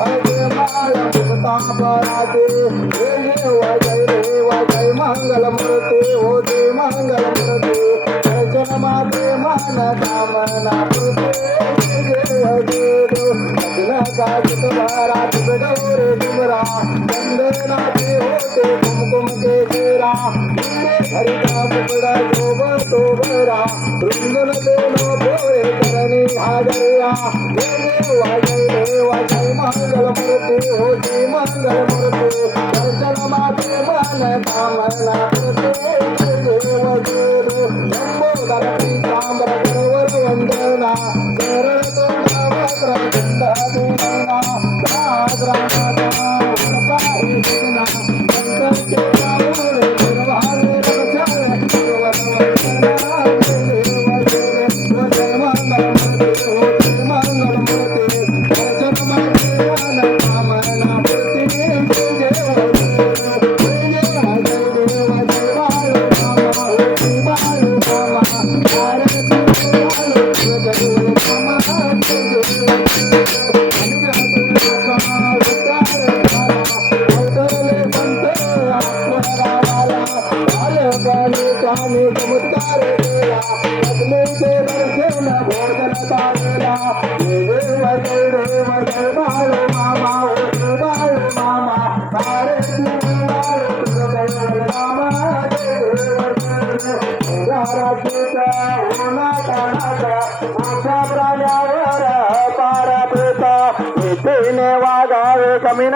घंटी घाटे माळ मुक्ता देव जय देव जय मंगल मूर्ती हो जय मंगल मूर्ती दर्शन माते मन कामना पूर्ते देव देव लग्न काजित भरा गौरे डुमरा चंदनाचे चरणी हाजरिया जय मंगल मूर्ती हो मंगल मूर्ती दर्शन माते मन कामना प्राण्यावर वागावे कमी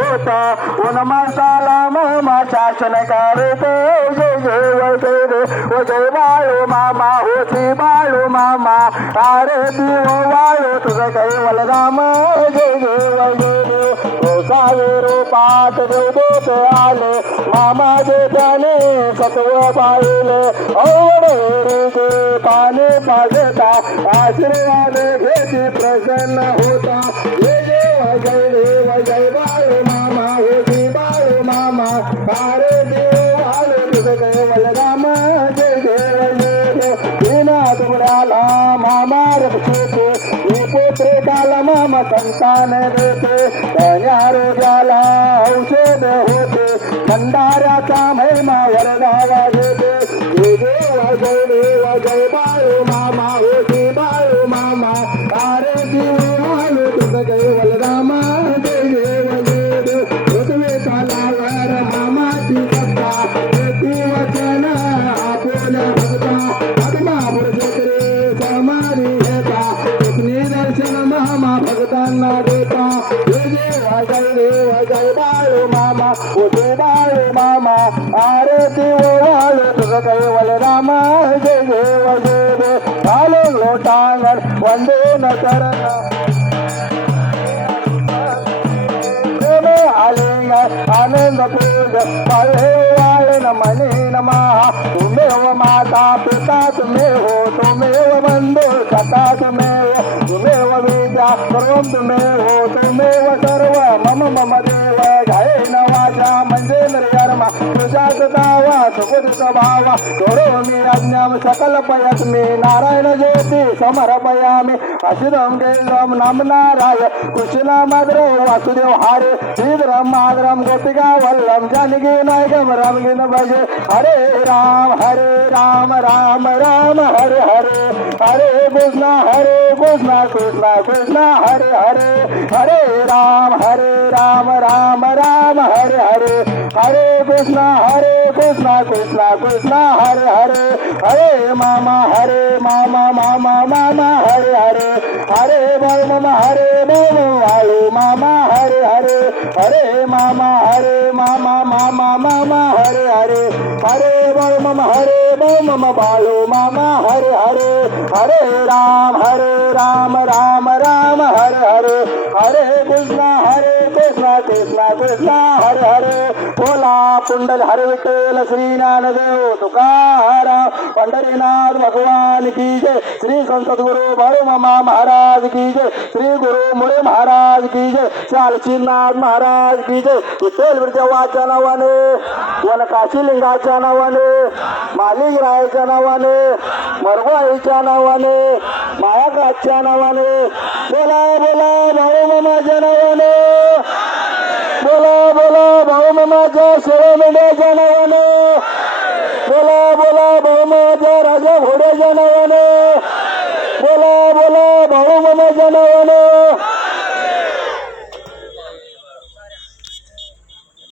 होता उन मामा शासन करत जय जय रे बाळू मामा होती बाळू मामा अरे दिव वाळू तुझं कैवल राम जय जय देव पाठ देव आले. मामा जे त्याने सत्व पाहिले. औडे जे पाने पाजता. आशीर्वाद घेती प्रसन्न होता. जय देव जय देव जय मामा हो जय बाळू मामा. अरे देव आले तुझं कैवल राम जय देव जय देव. विना मामा रक्षते मी पुत्रे मामा संतान देते. आरोग्याला भंडाऱ्याचा महिमा वरदावा घेते. जय देव जय देव जय बाळू मामा ओ जय मामा अरे देव तुझं कैवल रामा जय देव जय देव आलो लोटांगण वंदे न करणा आनंद पूज पळे वाळे वाळण मने नमः. हो माता पिता तुमे हो तुमेव बंधू सता तुमे हो विद्या सर्वं तुमे हो तुमेव सर्व मम मम देव जय um, नवाजा म्हणजे निर्मा तुझ्याच दावा सुखुदित भावा करोमि राज्ञां सकल पयस्मि नारायण ज्योती समर्पयामि अशिदं गेलं नामनाराय कृष्णमाद्रो वासुदेव हारे श्रीधरम माधरम गोपिका वल्लम जानकी नायकम रामगिन भजे हरे राम हरे राम राम राम हरे हरे हरे कृष्ण हरे कृष्ण कृष्ण कृष्ण हरे हरे हरे राम हरे राम राम राम हरे हरे हरे कृष्ण हरे कृष्ण कृष्ण कृष्ण हरे हरे हरे मामा हरे मामा मामा मामा हरे हरे हरे बोल मामा हरे बोल आलू मामा हरे हरे हरे मामा हरे मामा मामा मामा हरे हरे हरे बोल मामा हरे बोल मामा बालू मामा हरे हरे हरे राम हरे राम राम राम हरे हरे हरे कृष्ण हरे कृष्णा कृष्णा कृष्ण कृष्ण हरे हरे. बोला पुंडल हरे विठ्ठल श्री ज्ञानदेव तुकाराम पंढरीनाथ भगवान की जय. श्री संत गुरु बाळूमामा महाराज की जय. श्री गुरु मुळे महाराज की जय. शालशीनाथ महाराज की जय. विठ्ठल विरदेवाच्या नावाने वनकाशी लिंगाच्या नावाने मालिक रायाच्या नावाने मरवाईच्या नावाने मायाकाच्या नावाने. बोला बोला बाळूमामाच्या नावाने. Bravo!